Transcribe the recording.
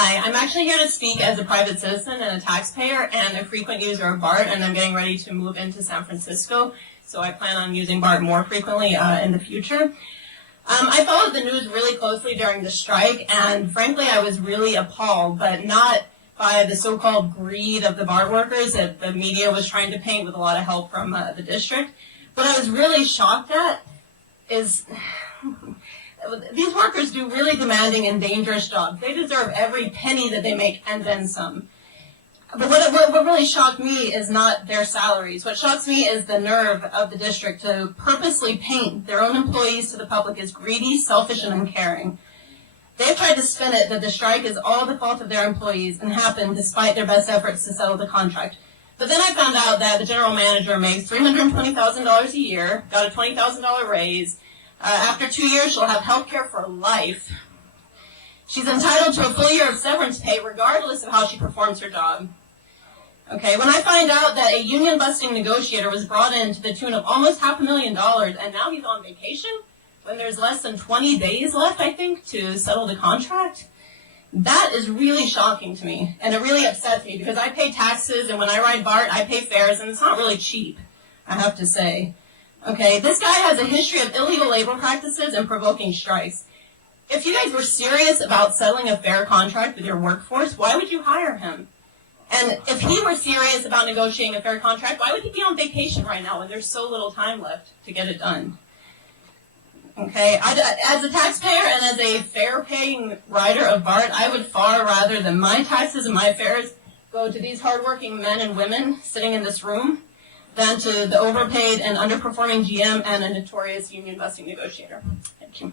Hi, I'm actually here to speak as a private citizen and a taxpayer and a frequent user of BART, and I'm getting ready to move into San Francisco, so I plan on using BART more frequently in the future. I followed the news really closely during the strike, and frankly, I was really appalled, but not by the so-called greed of the BART workers that the media was trying to paint with a lot of help from the district. What I was really shocked at is these workers do really demanding and dangerous jobs. They deserve every penny that they make and then some. But what really shocked me is not their salaries. What shocks me is the nerve of the district to purposely paint their own employees to the public as greedy, selfish, and uncaring. They've tried to spin it that the strike is all the fault of their employees and happened despite their best efforts to settle the contract. But then I found out that the general manager makes $320,000 a year, got a $20,000 raise. After 2 years, she'll have health care for life. She's entitled to a full year of severance pay regardless of how she performs her job. Okay, when I find out that a union-busting negotiator was brought in to the tune of almost $500,000 and now he's on vacation when there's less than 20 days left, I think, to settle the contract, that is really shocking to me, and it really upsets me because I pay taxes, and when I ride BART, I pay fares, and it's not really cheap, I have to say. Okay, this guy has a history of illegal labor practices and provoking strikes. If you guys were serious about settling a fair contract with your workforce, why would you hire him? And if he were serious about negotiating a fair contract, why would he be on vacation right now when there's so little time left to get it done? Okay, as a taxpayer and as a fair-paying rider of BART, I would far rather than my taxes and my fares go to these hardworking men and women sitting in this room than to the overpaid and underperforming GM and a notorious union-busting negotiator. Thank you.